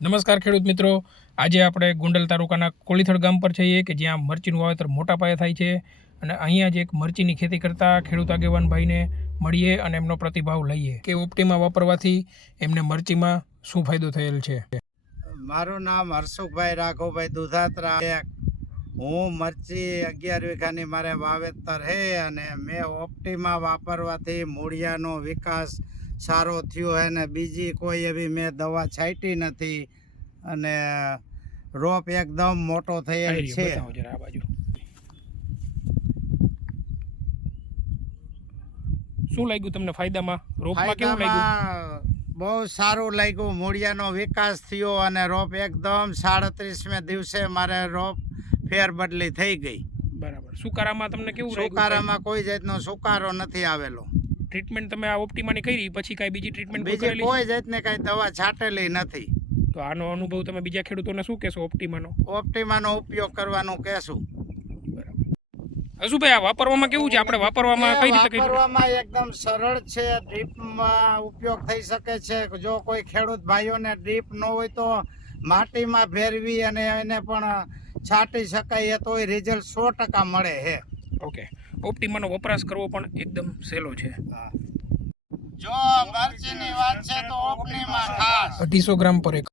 નમસ્કાર ખેડૂત મિત્રો, આજે આપણે ગોંડલ તાલુકાના કોળીથળ ગામ પર છીએ કે જ્યાં મરચીનું વાવેતર મોટા પાયે થાય છે અને અહીંયા જ એક મરચીની ખેતી કરતા ખેડૂત આગેવાન ભાઈને મળીએ અને એમનો પ્રતિભાવ લઈએ કે ઓપ્ટીમા વાપરવાથી એમને મરચીમાં શું ફાયદો થયેલ છે. મારું નામ હરસુખભાઈ રાઘવભાઈ દુધાત્રા. હું મરચી 11 વીઘાની મારે વાવેતર છે અને મેં ઓપ્ટીમા વાપરવાથી મૂળિયાનો વિકાસ સારો થયો છે અને બીજી કોઈ એવી મેં દવા છાંટી નથી અને રોપ એકદમ મોટો થયેલ છે. શું લાગ્યું તમને ફાયદામાં? રોપમાં કેવું લાગ્યું? બહુ સારું લાગ્યું. મૂળિયાનો વિકાસ થયો અને રોપ એકદમ 37મે દિવસે મારે રોપ ફેર બદલી થઈ ગઈ. બરાબર. સુકારામાં તમને કેવું લાગ્યું? સુકારામાં કોઈ જાતનો સુકારો નથી આવેલો. ટ્રીટમેન્ટ તમે આ ઓપ્ટીમાની કરી પછી કાંઈ બીજી ટ્રીટમેન્ટ બીજી કોઈ જાતની કાંઈ દવા છાંટેલી નથી. તો આનો અનુભવ તમે બીજા ખેડૂતોને શું કહેશો ઓપ્ટીમાનો? ઓપ્ટીમાનો ઉપયોગ કરવાનું કહેશું. હસુભાઈ, આ વાપરવામાં કેવું છે? આપણે વાપરવામાં કઈ રીતે વાપરવામાં એકદમ સરળ છે. ડ્રીપમાં ઉપયોગ થઈ શકે છે. જો કોઈ ખેડૂત ભાઈઓને ડ્રીપ ન હોય તો માટીમાં ફેરવી અને એને પણ છાંટી શકાય તોય રિઝલ્ટ 100% મળે છે. ઓકે, ઓપ્ટીમાનો વપરાશ કરવો પણ એકદમ સહેલો છે. જો મરચીની વાત છે તો ઓપ્ટીમા ખાસ 250 ગ્રામ પર એકર.